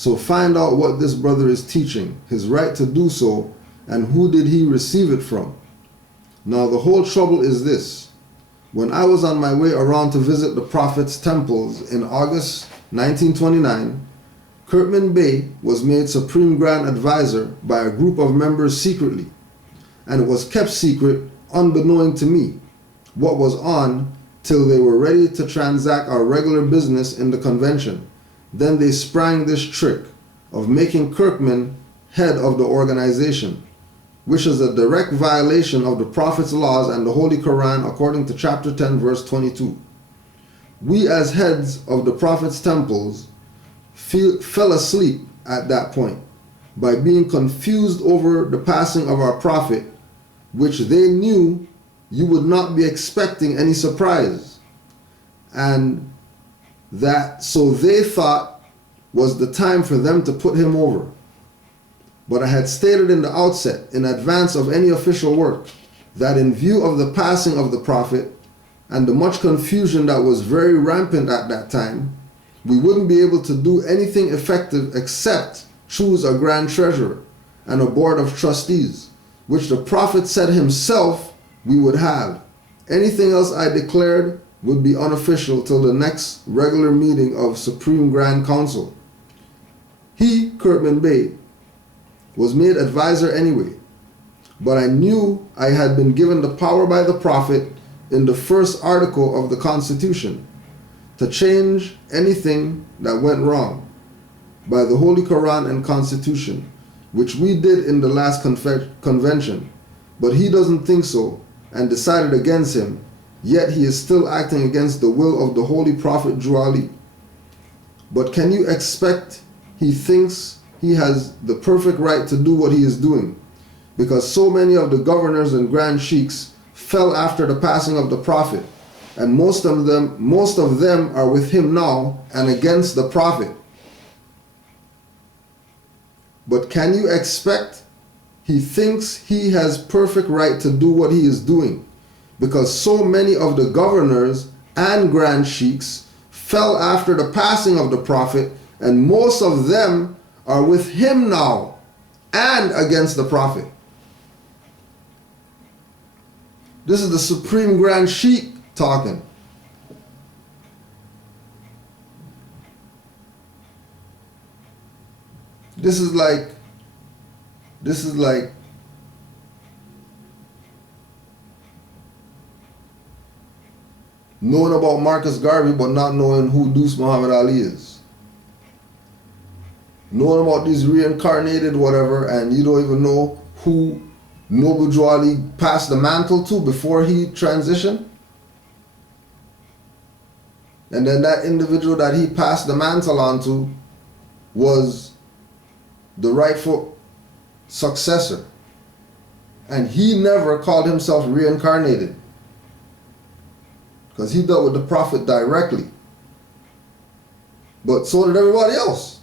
So find out what this brother is teaching, his right to do so, and who did he receive it from. Now the whole trouble is this. When I was on my way around to visit the Prophet's temples in August 1929, Kurtman Bey was made Supreme Grand Advisor by a group of members secretly, and it was kept secret, unbeknown to me, what was on till they were ready to transact our regular business in the convention. Then they sprang this trick of making Kirkman head of the organization, which is a direct violation of the Prophet's laws and the Holy Quran according to chapter 10 verse 22. We as heads of the Prophet's temples fell asleep at that point by being confused over the passing of our Prophet, which they knew you would not be expecting any surprise, and that so they thought was the time for them to put him over. But I had stated in the outset, in advance of any official work, that in view of the passing of the Prophet and the much confusion that was very rampant at that time, we wouldn't be able to do anything effective except choose a grand treasurer and a board of trustees, which the Prophet said himself we would have. Anything else I declared would be unofficial till the next regular meeting of Supreme Grand Council. He, Kurtman Bey, was made advisor anyway, but I knew I had been given the power by the Prophet in the first article of the Constitution to change anything that went wrong by the Holy Quran and Constitution, which we did in the last convention, but he doesn't think so and decided against him, yet he is still acting against the will of the Holy Prophet Juali. But can you expect he thinks he has the perfect right to do what he is doing, because so many of the governors and grand sheiks fell after the passing of the Prophet, and most of them are with him now and against the Prophet. But can you expect he thinks he has perfect right to do what he is doing, because so many of the governors and grand sheiks fell after the passing of the Prophet, and most of them are with him now and against the Prophet. This is the Supreme Grand Sheikh talking. This is like knowing about Marcus Garvey but not knowing who Deuce Muhammad Ali is. Knowing about these reincarnated whatever, and you don't even know who Noble Joe Ali passed the mantle to before he transitioned. And then that individual that he passed the mantle on to was the rightful successor. And he never called himself reincarnated, because he dealt with the Prophet directly. But so did everybody else.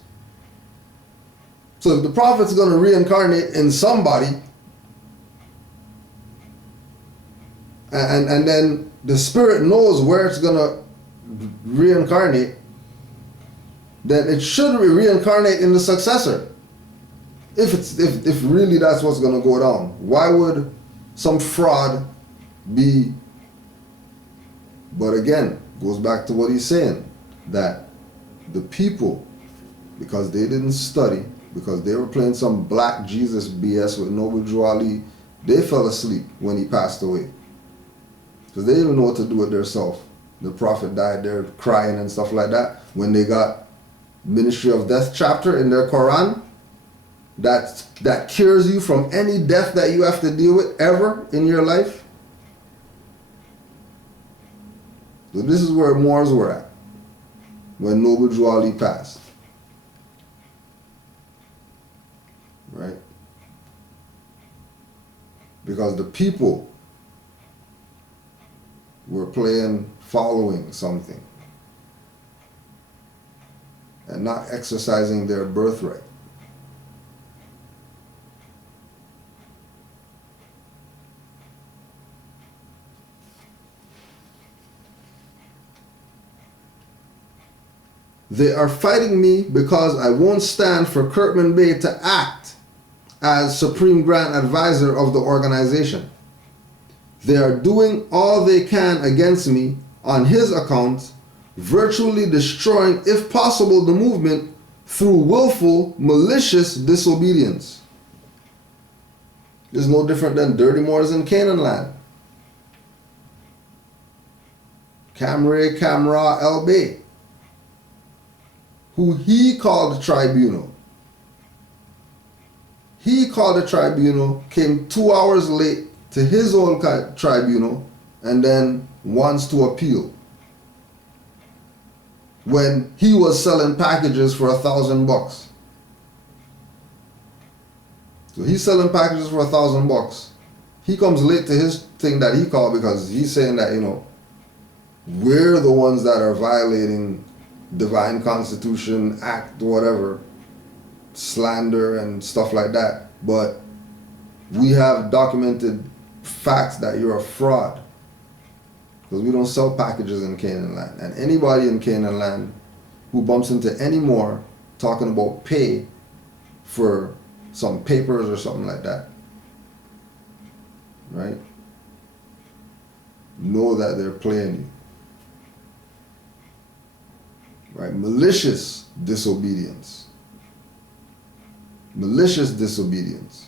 So if the Prophet's going to reincarnate in somebody, and then the spirit knows where it's going to reincarnate, then it should reincarnate in the successor. If really that's what's going to go down. Why would some fraud be? But again, goes back to what he's saying, that the people, because they didn't study, because they were playing some black Jesus BS with Noble Joe Ali, they fell asleep when he passed away. Because they didn't know what to do with themselves. The Prophet died, they're crying and stuff like that. When they got Ministry of Death chapter in their Quran, that cures you from any death that you have to deal with ever in your life. So this is where Moors were at when Noble Joe Ali passed. Right? Because the people were following something and not exercising their birthright. They are fighting me because I won't stand for Kirkman Bey to act as Supreme Grand Advisor of the organization. They are doing all they can against me on his account, virtually destroying, if possible, the movement through willful, malicious disobedience. It's no different than dirty Moors in Canaanland. Camre Camra El Bey, who he called the tribunal. He called the tribunal, came 2 hours late to his own tribunal, and then wants to appeal. When he was selling packages for $1,000. So he's selling packages for $1,000. He comes late to his thing that he called because he's saying that, you know, we're the ones that are violating divine constitution, act, whatever, slander and stuff like that. But we have documented facts that you're a fraud. Because we don't sell packages in Canaanland. And anybody in Canaanland who bumps into any more talking about pay for some papers or something like that, right? Know that they're playing you. Right? Malicious disobedience. Malicious disobedience.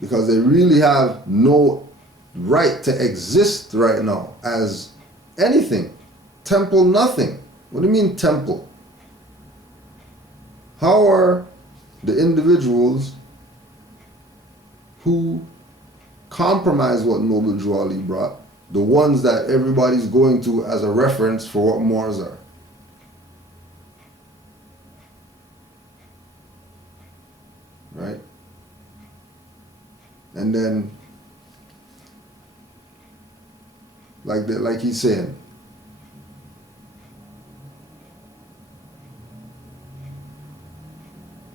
Because they really have no right to exist right now as anything. Temple, nothing. What do you mean temple? How are the individuals who compromise what Noble Drew Ali brought the ones that everybody's going to as a reference for what Moors are? Right? And then, like he's saying,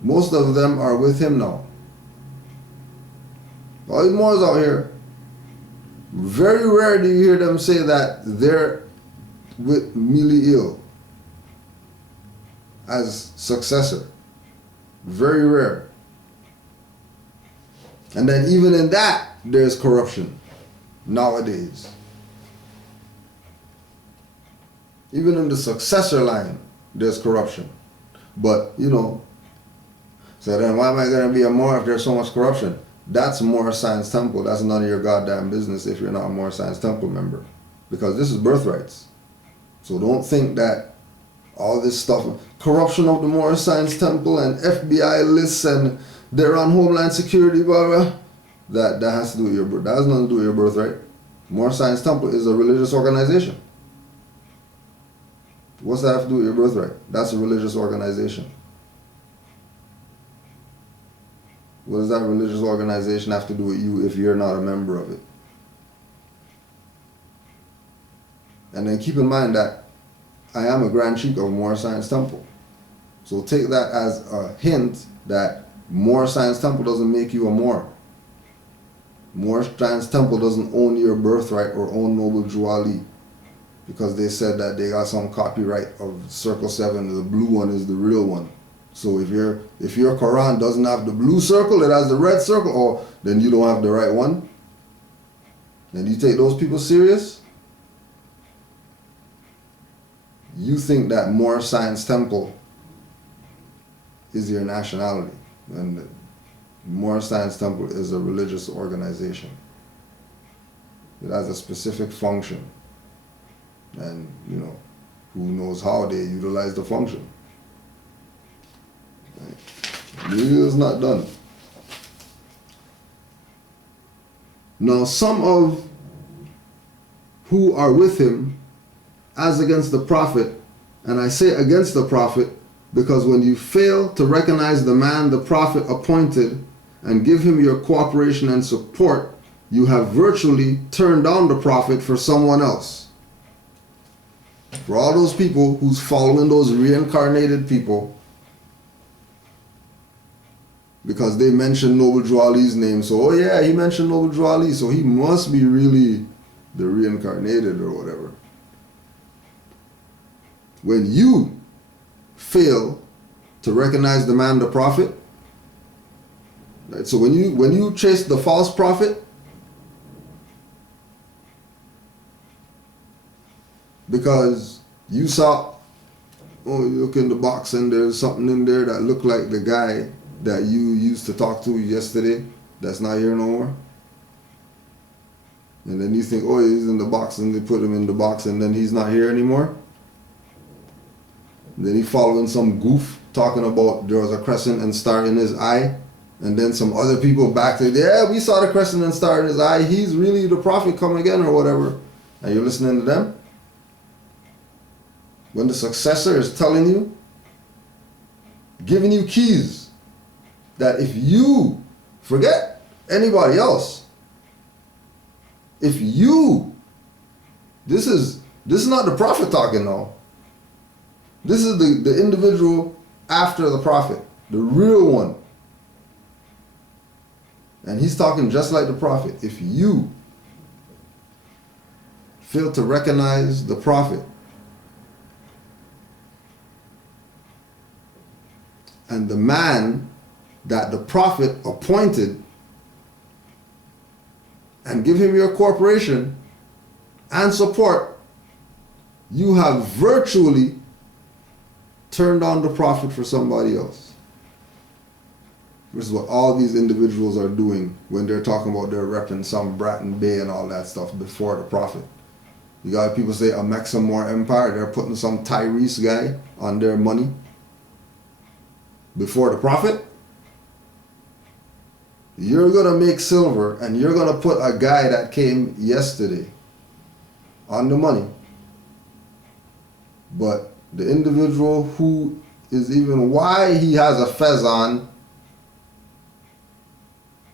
most of them are with him now. All these Moors out here, very rare do you hear them say that they're with Mili Il as successor. Very rare. And then even in that, there's corruption nowadays. Even in the successor line, there's corruption. But, you know, so then why am I going to be a Moor if there's so much corruption? That's Moor Science Temple. That's none of your goddamn business if you're not a Moor Science Temple member. Because this is birthrights. So don't think that all this stuff, corruption of the Moor Science Temple and FBI lists and they're on Homeland Security, blah, blah, that has to do with your birth. That has nothing to do with your birthright. Moor Science Temple is a religious organization. What's that have to do with your birthright? That's a religious organization. What does that religious organization have to do with you if you're not a member of it? And then keep in mind that I am a Grand Sheik of Moor Science Temple. So take that as a hint that Moor Science Temple doesn't make you a Moor. Moor Science Temple doesn't own your birthright or own Noble Drew Ali. Because they said that they got some copyright of Circle 7, the blue one is the real one. So if your Quran doesn't have the blue circle, it has the red circle, oh, then you don't have the right one. Then you take those people serious? You think that Moor Science Temple is your nationality. And the Moor Science Temple is a religious organization. It has a specific function. And, you know, who knows how they utilize the function. Right? The video is not done. Now, some of who are with him as against the Prophet, and I say against the Prophet because when you fail to recognize the man the Prophet appointed and give him your cooperation and support, you have virtually turned down the Prophet for someone else. For all those people who's following those reincarnated people because they mentioned Noble Drew Ali's name, so oh yeah, he mentioned Noble Drew Ali, so he must be really the reincarnated or whatever. when you fail to recognize the man, the prophet, right? So when you chase the false prophet, because you saw, oh, you look in the box and there's something in there that looked like the guy that you used to talk to yesterday that's not here no more. And then you think, oh, he's in the box, and they put him in the box, and then he's not here anymore. And then he following some goof talking about there was a crescent and star in his eye. And then some other people back to, yeah, we saw the crescent and star in his eye. He's really the prophet come again or whatever. And you're listening to them? When the successor is telling you, giving you keys, that if you forget anybody else, if you, this is not the prophet talking now. This is the individual after the prophet, the real one. And he's talking just like the prophet. If you fail to recognize the prophet, and the man that the prophet appointed, and give him your corporation and support, you have virtually turned on the prophet for somebody else. This is what all these individuals are doing when they're talking about they're repping some Bratton Bay and all that stuff before the prophet. You got people say a Maximore Empire, they're putting some Tyrese guy on their money before the prophet. You're going to make silver and you're going to put a guy that came yesterday on the money. But the individual who is even why he has a fez on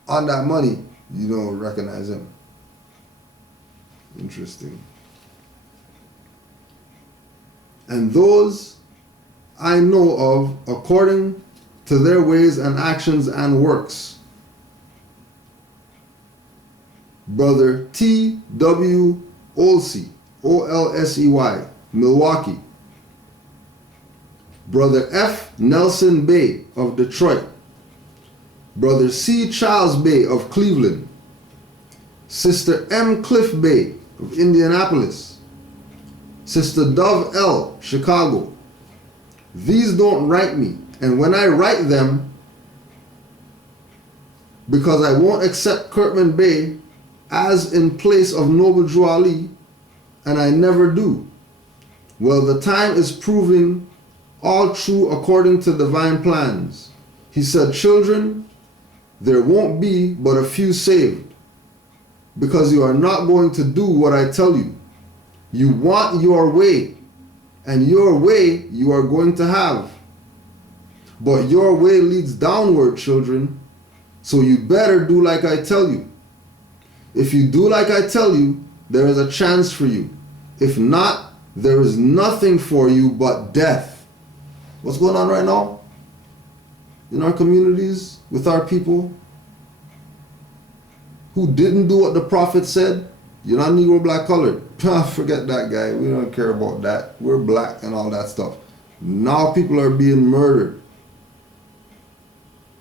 that money, you don't recognize him. Interesting. And those I know of according to their ways and actions and works. Brother T.W. Olsey, O-L-S-E-Y, Milwaukee. Brother F. Nelson Bay of Detroit. Brother C. Charles Bay of Cleveland. Sister M. Cliff Bay of Indianapolis. Sister Dove L. Chicago. These don't write me, and when I write them, because I won't accept Kirkman Bay as in place of Noble Drew Ali, and I never do. Well, the time is proving all true according to divine plans. He said, children, there won't be but a few saved, because you are not going to do what I tell you. You want your way, and your way you are going to have. But your way leads downward, children, so you better do like I tell you. If you do like I tell you, there is a chance for you. If not, there is nothing for you but death. What's going on right now in our communities with our people who didn't do what the prophet said? You're not Negro, black, colored. Forget that guy. We don't care about that. We're black and all that stuff. Now people are being murdered.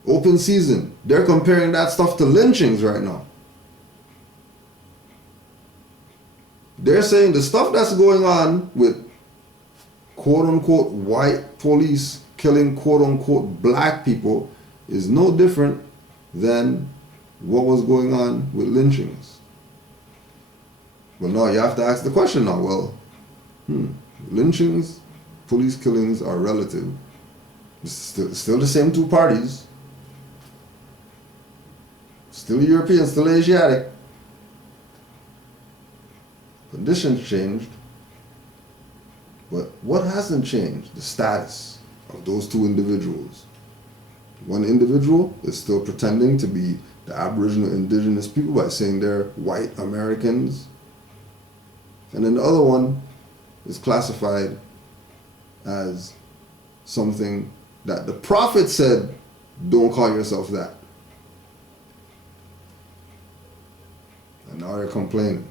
Open season. They're comparing that stuff to lynchings right now. They're saying the stuff that's going on with quote-unquote white police killing quote-unquote black people is no different than what was going on with lynchings. Well, now you have to ask the question now, well, lynchings, police killings are relative. It's still the same two parties. Still European, still Asiatic. Conditions changed, but what hasn't changed? The status of those two individuals. One individual is still pretending to be the Aboriginal indigenous people by saying they're white Americans, and then the other one is classified as something that the prophet said, don't call yourself that. And now they're complaining.